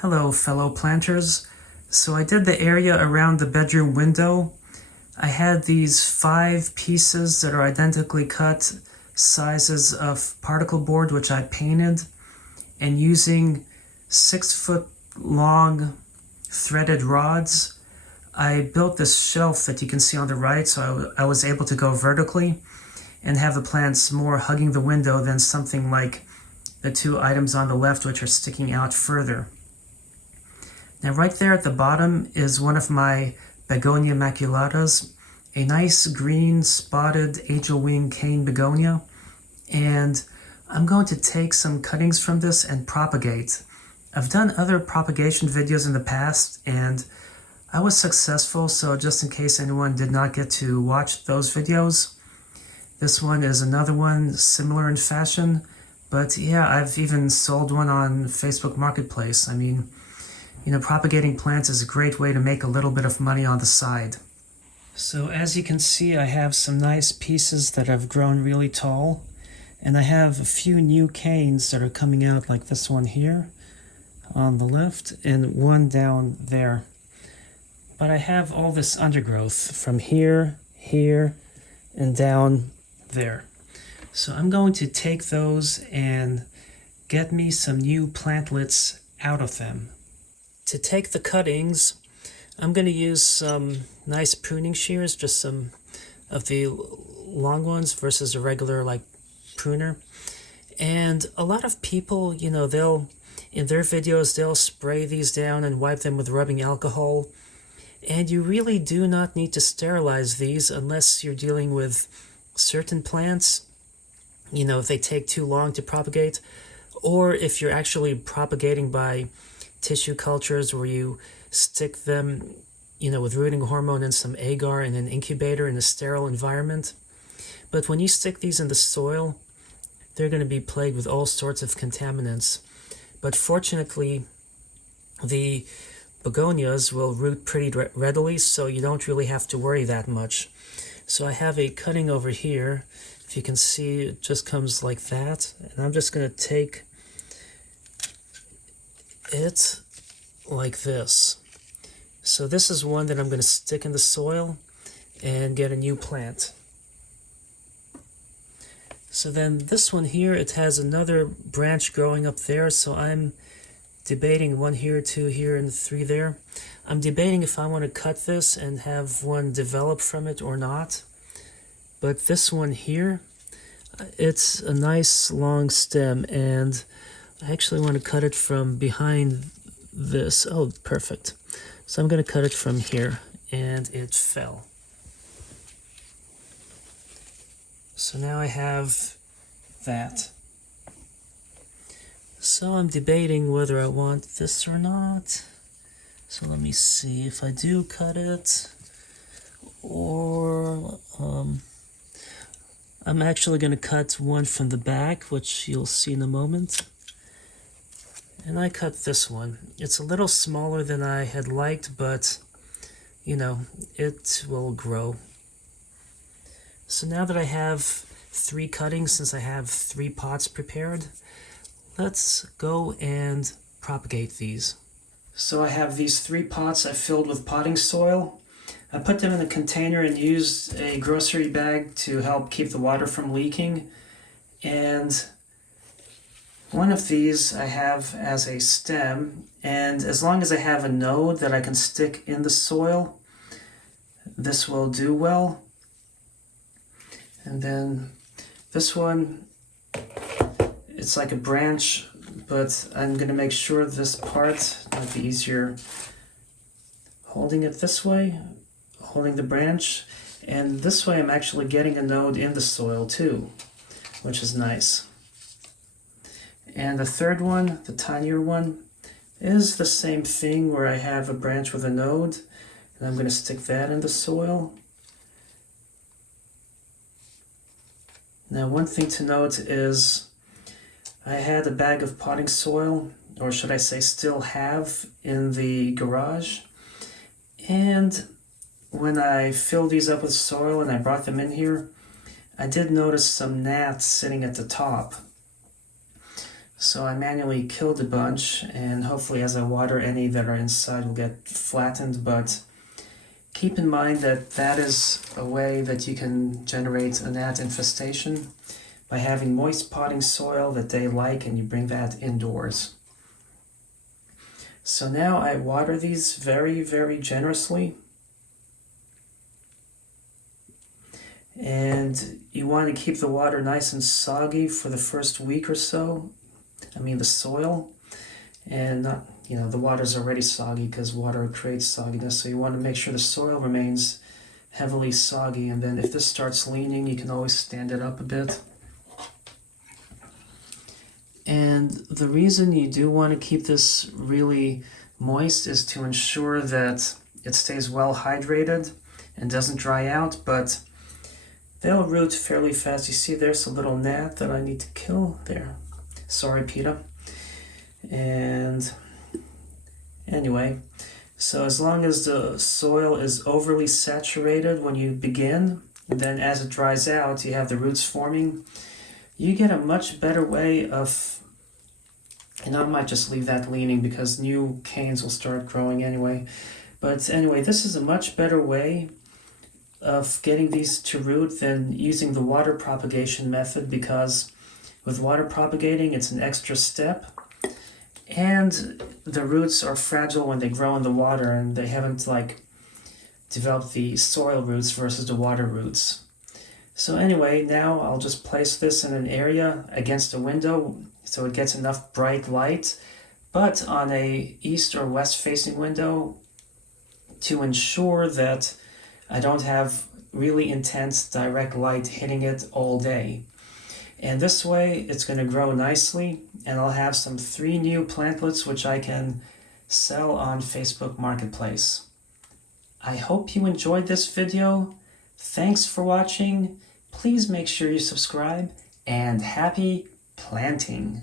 Hello, fellow planters. So I did the area around the bedroom window. I had these 5 pieces that are identically cut sizes of particle board, which I painted, and using 6-foot long threaded rods, I built this shelf that you can see on the right, so I was able to go vertically and have the plants more hugging the window than something like the 2 items on the left, which are sticking out further. Now right there at the bottom is one of my Begonia maculatas, a nice green spotted angel wing cane begonia, and I'm going to take some cuttings from this and propagate. I've done other propagation videos in the past and I was successful, so just in case anyone did not get to watch those videos, this one is another one similar in fashion, but yeah, I've even sold one on Facebook Marketplace. I mean, propagating plants is a great way to make a little bit of money on the side. So as you can see, I have some nice pieces that have grown really tall, and I have a few new canes that are coming out, like this one here on the left and one down there. But I have all this undergrowth from here, here, and down there. So I'm going to take those and get me some new plantlets out of them. To take the cuttings, I'm going to use some nice pruning shears, just some of the long ones versus a regular pruner. And a lot of people, they'll, in their videos, they'll spray these down and wipe them with rubbing alcohol. And you really do not need to sterilize these unless you're dealing with certain plants, if they take too long to propagate, or if you're actually propagating by tissue cultures where you stick them, with rooting hormone and some agar in an incubator in a sterile environment. But when you stick these in the soil, they're going to be plagued with all sorts of contaminants. But fortunately, the begonias will root pretty readily, so you don't really have to worry that much. So I have a cutting over here. If you can see, it just comes like that. And I'm just going to take it like this. So this is one that I'm going to stick in the soil and get a new plant. So then this one here, it has another branch growing up there, so I'm debating 1 here, 2 here, and 3 there. I'm debating if I want to cut this and have one develop from it or not. But this one here, it's a nice long stem, and I actually want to cut it from behind this. Oh, perfect. So I'm going to cut it from here, and it fell. So now I have that. So I'm debating whether I want this or not. So let me see if I do cut it, or I'm actually going to cut one from the back, which you'll see in a moment. And I cut this one. It's a little smaller than I had liked, but, it will grow. So now that I have 3 cuttings, since I have 3 pots prepared, let's go and propagate these. So I have these 3 pots I filled with potting soil. I put them in a container and used a grocery bag to help keep the water from leaking. And one of these I have as a stem, and as long as I have a node that I can stick in the soil, this will do well. And then this one, it's like a branch, but I'm going to make sure this part might be easier holding it this way, holding the branch, and this way I'm actually getting a node in the soil too, which is nice. And the third one, the tinier one, is the same thing where I have a branch with a node, and I'm going to stick that in the soil. Now one thing to note is I had a bag of potting soil, or should I say still have, in the garage, and when I filled these up with soil and I brought them in here, I did notice some gnats sitting at the top. So I manually killed a bunch, and hopefully as I water, any that are inside will get flattened, but keep in mind that that is a way that you can generate a gnat infestation by having moist potting soil that they like, and you bring that indoors. So now I water these very, very generously. And you want to keep the water nice and soggy for the first week or so. I mean the soil, and not, the water's already soggy because water creates sogginess, so you want to make sure the soil remains heavily soggy, and then if this starts leaning, you can always stand it up a bit. And the reason you do want to keep this really moist is to ensure that it stays well hydrated and doesn't dry out, but they'll root fairly fast. You see there's a little gnat that I need to kill there. Sorry, PETA. And anyway, so as long as the soil is overly saturated when you begin, then as it dries out, you have the roots forming, you get a much better way of, and I might just leave that leaning because new canes will start growing anyway. But anyway, this is a much better way of getting these to root than using the water propagation method, because with water propagating, it's an extra step, and the roots are fragile when they grow in the water, and they haven't developed the soil roots versus the water roots. So anyway, now I'll just place this in an area against a window so it gets enough bright light, but on a east or west facing window to ensure that I don't have really intense direct light hitting it all day. And this way it's going to grow nicely, and I'll have some 3 new plantlets which I can sell on Facebook Marketplace. I hope you enjoyed this video. Thanks for watching. Please make sure you subscribe, and happy planting!